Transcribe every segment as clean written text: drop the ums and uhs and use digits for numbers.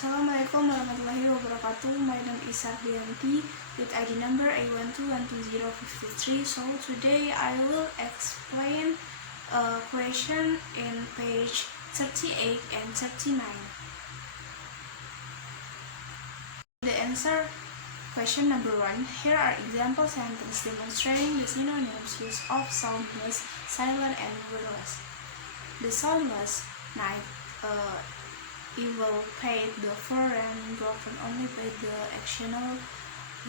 Assalamualaikum warahmatullahi wabarakatuh. My name is Sardianti with ID number A1212053. So today I will explain a question in page 38 and 39. The answer question number 1. Here are example sentences demonstrating the synonyms use of soundless, silent, and wordless. The soundless night, evil, paid, the foreign, broken only by the actional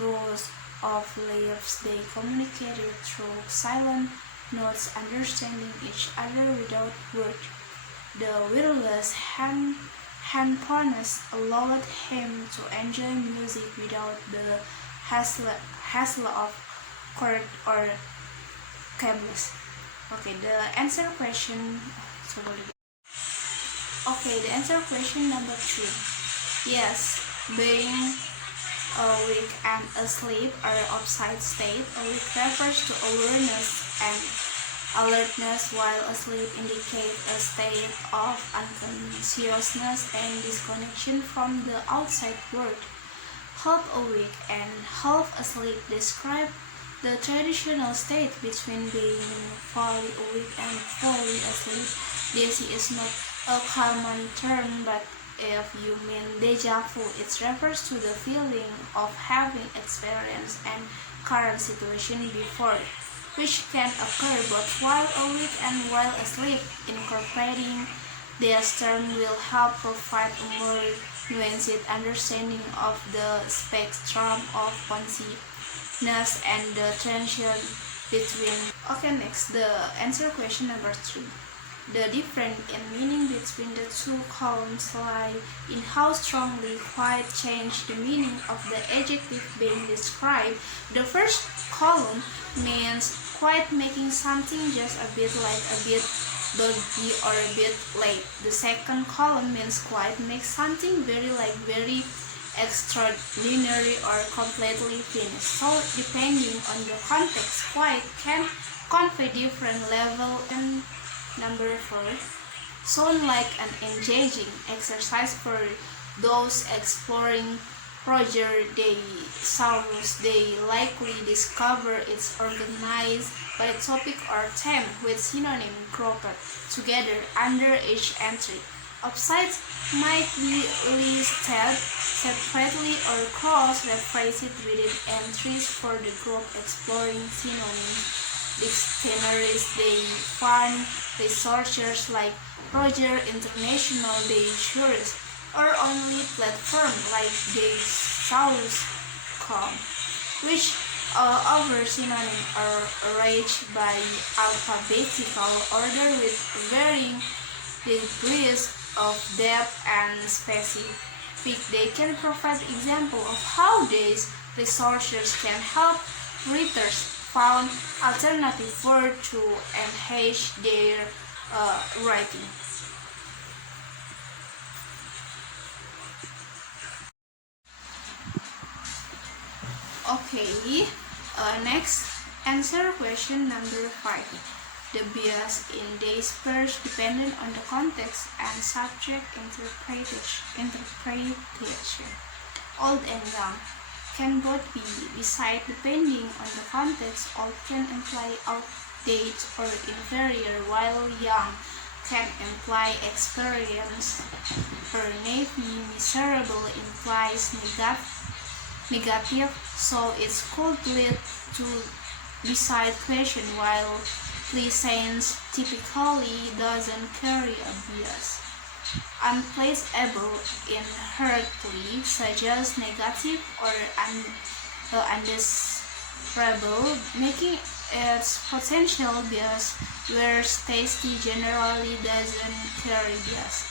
rules of lips. They communicated through silent notes, understanding each other without words. The wireless handphones allowed him to enjoy music without the hassle of cord or cables. Okay, the answer question. Okay, the answer question number 3. Yes, being awake and asleep or offside state. Awake refers to awareness and alertness, while asleep indicates a state of unconsciousness and disconnection from the outside world. Half awake and half asleep describe the traditional state between being fully awake and fully asleep. This is not a common term, but if you mean deja vu, it refers to the feeling of having experienced an current situation before, which can occur both while awake and while asleep. Incorporating this term will help provide a more nuanced understanding of the spectrum of consciousness and the tension between. Okay, next, the answer question number 3. The difference in meaning between the two columns lie in how strongly quiet change the meaning of the adjective being described. The first column means quiet, making something just a bit like a bit dodgy or a bit late. The second column means quiet makes something very extraordinary or completely finished. So depending on the context, quiet can convey different level. And number 4, sound like an engaging exercise for those exploring Roger de Saurus. They likely discover it's organized by topic or theme with synonym grouped together under each entry. Offsides might be listed separately or cross-referenced within entries for the group exploring synonyms. Dictionaries. They fund researchers like Roger International Dictionaries or only platform like Thesaurus.com, which offer synonyms are arranged by alphabetical order with varying degrees of depth and specific. They can provide example of how these resources can help readers found alternative words to enhance their writing. Okay, next, answer question number 5. The bias in these pairs dependent on the context and subject interpretation. Old and young can both be beside depending on the context. Old can imply outdated or inferior, while young can imply experience or navy. Miserable implies negative, so it could lead to beside question, while pleasant typically doesn't carry a bias. Unplaceable inherently suggests negative or undesirable, making its potential bias, whereas tasty generally doesn't carry bias.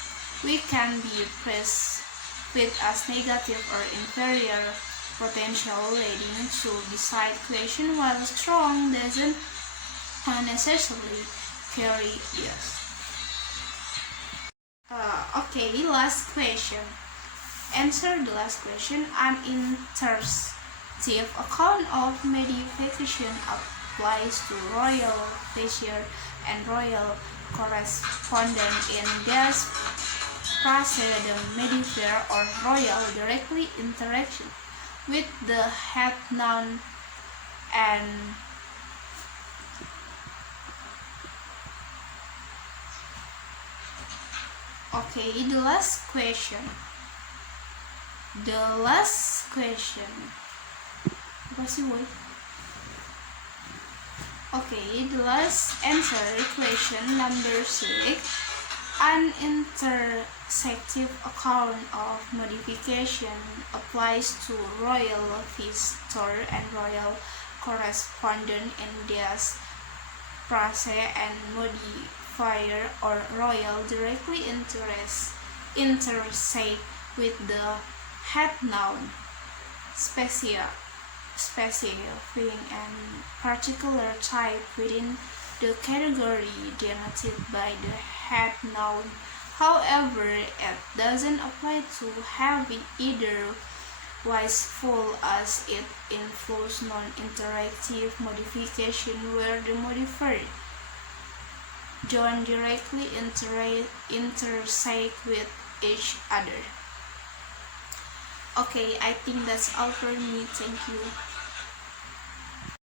We can be perceived as negative or inferior potential leading to beside question, while strong doesn't necessarily carry bias. Okay, last question. Answer the last question. An interpretive account of medication applies to royal vizier and royal correspondent in this phrase, the modifier or royal directly interaction with the head noun and okay, the last question. Apa sih, boy? Okay, the last answer, question number 6. An intersective account of modification applies to royal visitor and royal correspondent in this phrase, and modifier or royal directly intersect with the head noun, specifying a particular type within the category denoted by the head noun. However, it doesn't apply to having either wise-full, as it involves non-interactive modification where the modifier don't directly intersect with each other. Okay, I think that's all for me. Thank you.